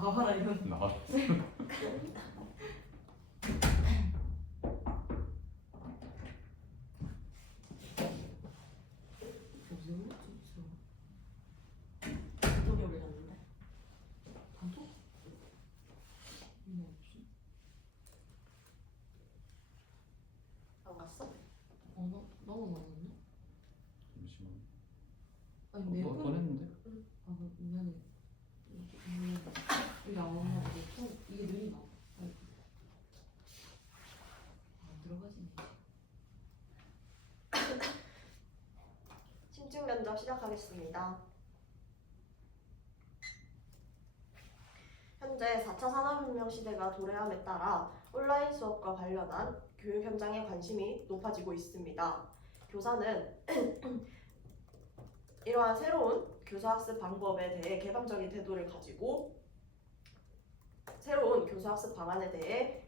나와라 이런. 나와. 무슨 단톡이 올렸는데. 단톡? 없지. 안 갔어? 너무 많은데? 잠시만. 아니 네 분. 보냈는데? 미안해. 이게 안 왔나 보고 이게 느리나? 안 들어가지네. 심층 면접 시작하겠습니다. 현재 4차 산업혁명 시대가 도래함에 따라 온라인 수업과 관련한 교육 현장의 관심이 높아지고 있습니다. 교사는 이러한 새로운 교사학습 방법에 대해 개방적인 태도를 가지고 새로운 교사학습 방안에 대해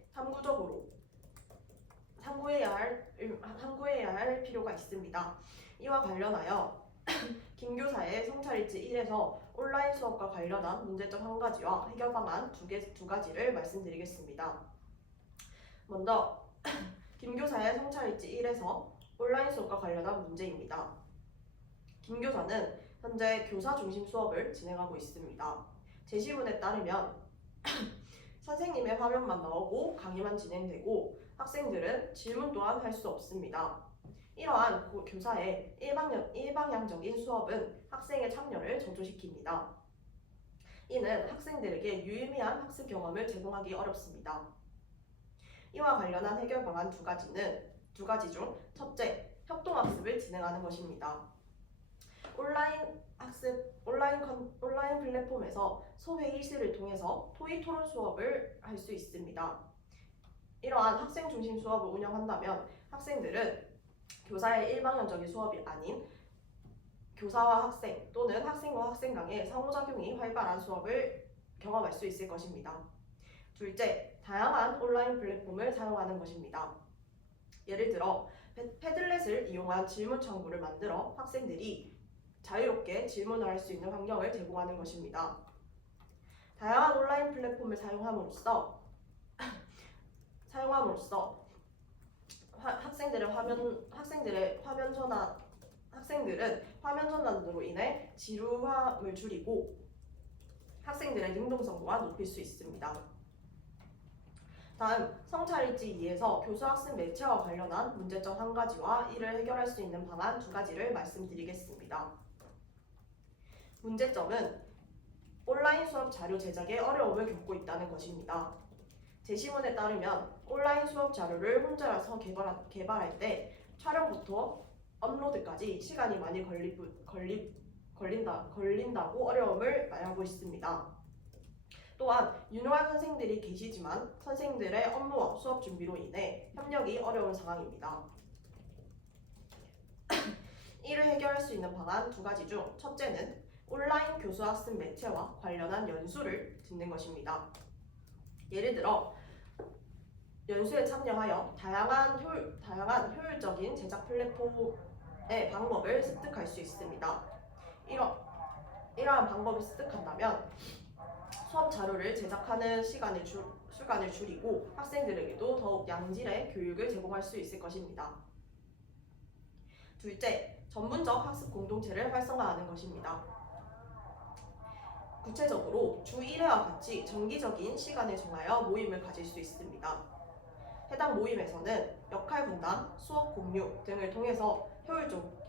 탐구해야 할 필요가 있습니다. 이와 관련하여 김 교사의 성찰일지 1에서 온라인 수업과 관련한 문제점 한 가지와 해결 방안 두 가지를 말씀드리겠습니다. 먼저 김 교사의 성찰일지 1에서 온라인 수업과 관련한 문제입니다. 김 교사는 현재 교사 중심 수업을 진행하고 있습니다. 제시문에 따르면 선생님의 화면만 나오고 강의만 진행되고 학생들은 질문 또한 할 수 없습니다. 이러한 교사의 일방향적인 수업은 학생의 참여를 저조시킵니다. 이는 학생들에게 유의미한 학습 경험을 제공하기 어렵습니다. 이와 관련한 해결 방안 두 가지 중 첫째, 협동학습을 진행하는 것입니다. 온라인 플랫폼에서 소회의실을 통해서 토의 토론 수업을 할 수 있습니다. 이러한 학생 중심 수업을 운영한다면 학생들은 교사의 일방향적인 수업이 아닌 교사와 학생 또는 학생과 학생 간의 상호작용이 활발한 수업을 경험할 수 있을 것입니다. 둘째, 다양한 온라인 플랫폼을 사용하는 것입니다. 예를 들어 패들렛을 이용한 질문 창구를 만들어 학생들이 자유롭게 질문을 할 수 있는 환경을 제공하는 것입니다. 다양한 온라인 플랫폼을 사용함으로써 학생들은 화면 전환으로 인해 지루함을 줄이고 학생들의 능동성 높일 수 있습니다. 다음, 성찰일지 2에서 교수학습 매체와 관련한 문제점 한 가지와 이를 해결할 수 있는 방안 두 가지를 말씀드리겠습니다. 문제점은 온라인 수업 자료 제작에 어려움을 겪고 있다는 것입니다. 제시문에 따르면 온라인 수업 자료를 혼자서 개발할 때 촬영부터 업로드까지 시간이 많이 걸린다고 어려움을 말하고 있습니다. 또한 유능한 선생들이 계시지만 선생들의 업무와 수업 준비로 인해 협력이 어려운 상황입니다. 이를 해결할 수 있는 방안 두 가지 중 첫째는 온라인 교수학습 매체와 관련한 연수를 듣는 것입니다. 예를 들어 연수에 참여하여 다양한 효율적인 제작 플랫폼의 방법을 습득할 수 있습니다. 이러한 방법을 습득한다면 수업 자료를 제작하는 시간을 줄이고 학생들에게도 더욱 양질의 교육을 제공할 수 있을 것입니다. 둘째, 전문적 학습 공동체를 활성화하는 것입니다. 구체적으로 주 1회와 같이 정기적인 시간을 정하여 모임을 가질 수 있습니다. 해당 모임에서는 역할 분담, 수업 공유 등을 통해서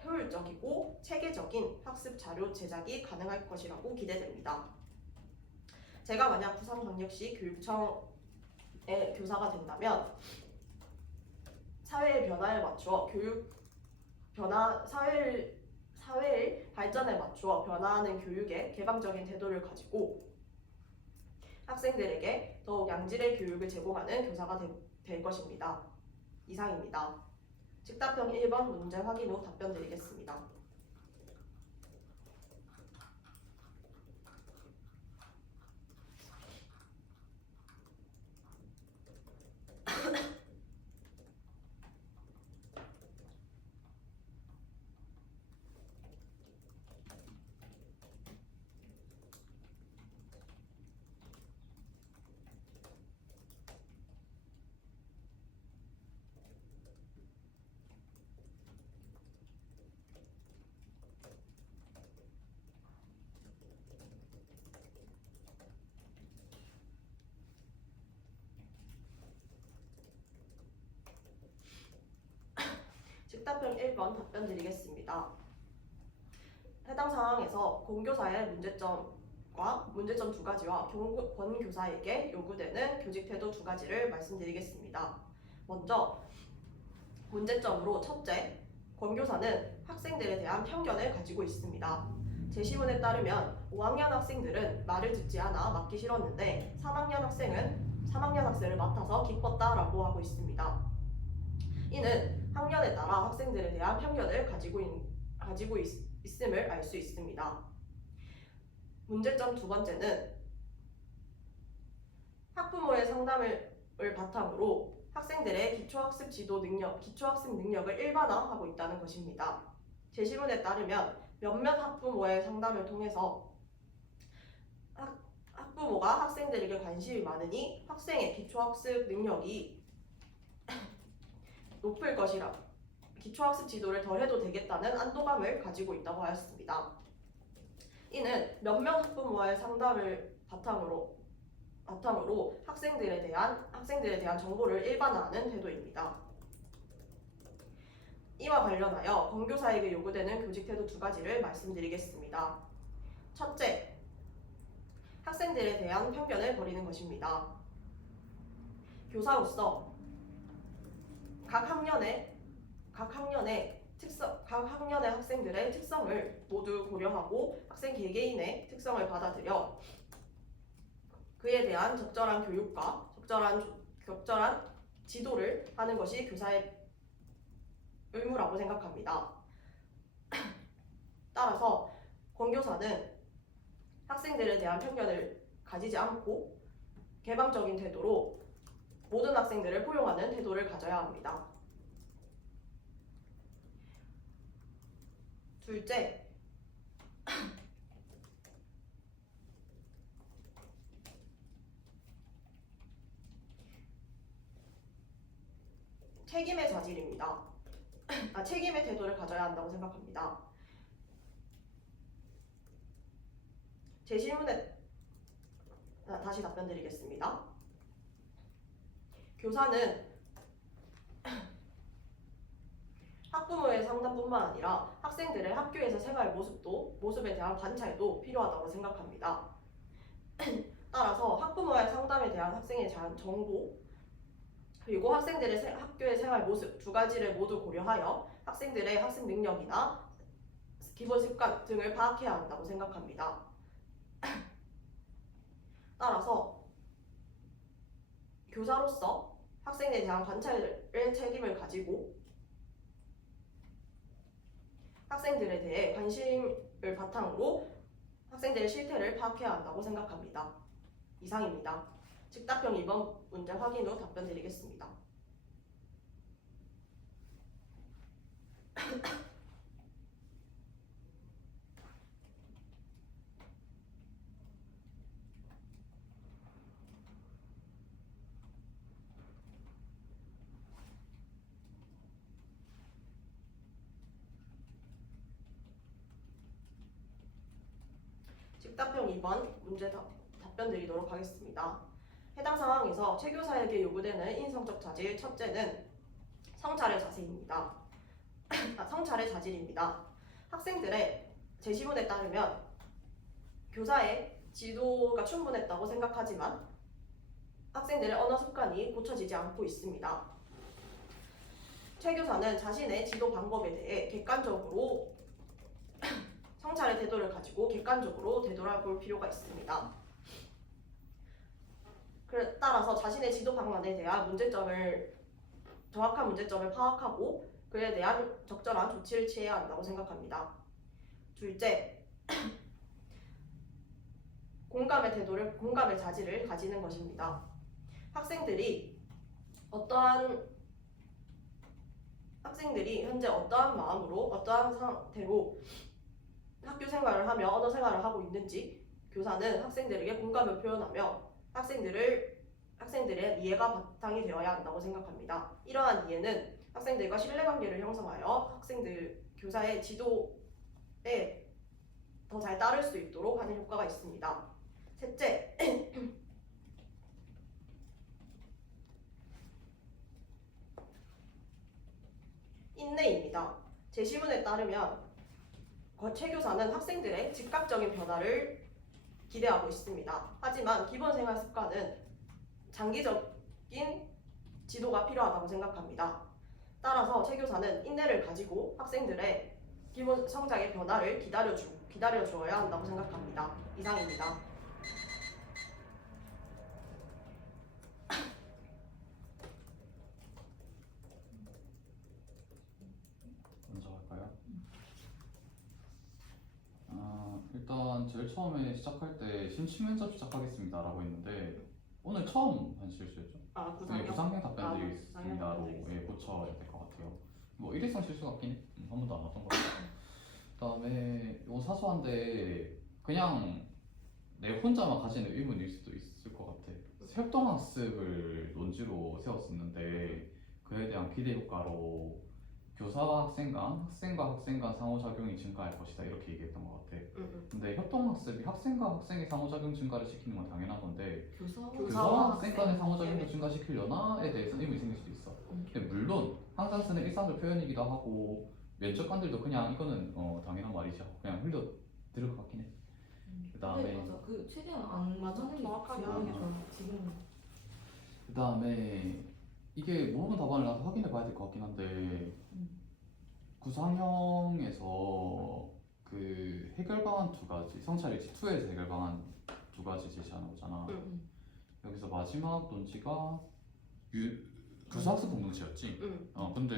효율적이고 체계적인 학습 자료 제작이 가능할 것이라고 기대됩니다. 제가 만약 부산광역시 교육청의 교사가 된다면 사회의 변화에 맞추어 사회의 발전에 맞추어 변화하는 교육에 개방적인 태도를 가지고 학생들에게 더욱 양질의 교육을 제공하는 교사가 될 것입니다. 이상입니다. 즉답형 1번 문제 확인 후 답변 드리겠습니다. 식답형 1번 답변 드리겠습니다. 해당 상황에서 공교사의 문제점과 문제점 두 가지와 권교사에게 요구되는 교직 태도 두 가지를 말씀드리겠습니다. 먼저 문제점으로 첫째, 권교사는 학생들에 대한 편견을 가지고 있습니다. 제시문에 따르면 5학년 학생들은 말을 듣지 않아 맡기 싫었는데 3학년 학생을 맡아서 기뻤다라고 하고 있습니다. 이는 학년에 따라 학생들에 대한 편견을 가지고 있음을 알 수 있습니다. 문제점 두 번째는 학부모의 상담을 바탕으로 학생들의 기초학습 능력을 일반화하고 있다는 것입니다. 제시문에 따르면 몇몇 학부모의 상담을 통해서 학부모가 학생들에게 관심이 많으니 학생의 기초학습 능력이 높을 것이라 기초학습 지도를 덜 해도 되겠다는 안도감을 가지고 있다고 하였습니다. 이는 몇몇 학부모의 상담을 바탕으로 학생들에 대한 정보를 일반화하는 태도입니다. 이와 관련하여 권교사에게 요구되는 교직 태도 두 가지를 말씀드리겠습니다. 첫째, 학생들에 대한 편견을 버리는 것입니다. 교사로서 각 학년의 학생들의 특성을 모두 고려하고 학생 개개인의 특성을 받아들여 그에 대한 적절한 교육과 적절한 지도를 하는 것이 교사의 의무라고 생각합니다. 따라서 권교사는 학생들에 대한 편견을 가지지 않고 개방적인 태도로 모든 학생들을 포용하는 태도를 가져야 합니다. 둘째, 책임의 자질입니다. 책임의 태도를 가져야 한다고 생각합니다. 제시문에 다시 답변 드리겠습니다. 교사는 학부모의 상담뿐만 아니라 학생들의 학교에서 생활 모습에 대한 관찰도 필요하다고 생각합니다. 따라서 학부모의 상담에 대한 학생에 대한 정보 그리고 학생들의 학교의 생활 모습 두 가지를 모두 고려하여 학생들의 학습 능력이나 기본 습관 등을 파악해야 한다고 생각합니다. 따라서 교사로서 학생에 대한 관찰의 책임을 가지고 학생들에 대해 관심을 바탕으로 학생들의 실태를 파악해야 한다고 생각합니다. 이상입니다. 즉답형 2번 문제 확인 후 답변 드리겠습니다. 즉답형 2번 문제 답변 드리도록 하겠습니다. 해당 상황에서 최 교사에게 요구되는 인성적 자질 첫째는 성찰의 자질입니다. 학생들의 제시문에 따르면 교사의 지도가 충분했다고 생각하지만 학생들의 언어 습관이 고쳐지지 않고 있습니다. 최 교사는 자신의 지도 방법에 대해 객관적으로 성찰의 태도를 가지고 객관적으로 되돌아볼 필요가 있습니다. 따라서 자신의 지도 방안에 대한 정확한 문제점을 파악하고 그에 대한 적절한 조치를 취해야 한다고 생각합니다. 둘째, 공감의 자질을 가지는 것입니다. 학생들이 현재 어떠한 마음으로 어떠한 상태로 학교 생활을 하며 언어 생활을 하고 있는지 교사는 학생들에게 공감을 표현하며 학생들의 이해가 바탕이 되어야 한다고 생각합니다. 이러한 이해는 학생들과 신뢰관계를 형성하여 교사의 지도에 더 잘 따를 수 있도록 하는 효과가 있습니다. 셋째, 인내입니다. 제시문에 따르면 최 교사는 학생들의 즉각적인 변화를 기대하고 있습니다. 하지만 기본 생활 습관은 장기적인 지도가 필요하다고 생각합니다. 따라서 최 교사는 인내를 가지고 학생들의 기본 성장의 변화를 기다려주어야 한다고 생각합니다. 이상입니다. 먼저 할까요? 일단 제일 처음에 시작할 때 신축 면접 시작하겠습니다라고 했는데 오늘 처음 한 실수였죠? 아, 네, 구상형 답변들이 구상형 있습니다로 답변들이 예, 고쳐야 될 것 같아요. 뭐 일회성 실수 같긴 한 번도 안 왔던 것 같아요. 그다음에 이거 사소한데 그냥 내 혼자만 가지는 의문일 수도 있을 것 같아. 협동학습을 논지로 세웠었는데 그에 대한 기대 효과로 교사와 학생과 학생 간 상호작용이 증가할 것이다 이렇게 얘기했던 것 같아. 근데 협동학습이 학생과 학생의 상호작용 증가를 시키는 건 당연한 건데 교사와 교사와 학생 간의 상호작용도 네. 증가시키려나에 대해서 의문이 생길 수도 있어. 근데 물론 항상 쓰는 일상적 표현이기도 하고 면접관들도 그냥 이거는 당연한 말이죠. 그냥 흘려 들을 것 같긴 해. 그다음에 네, 맞아. 그 최대한 안 맞아. 하는 게 정확하게 좋아. 하는 게 좋아. 지금 그다음에 이게 모르는 답안을 나도 확인해 봐야 될 것 같긴 한데 구상형에서 그 해결 방안 두 가지 성찰일지 2에서 해결 방안 두 가지 제시하는 거잖아. 여기서 마지막 논지가 교사학습 공동체였지. 근데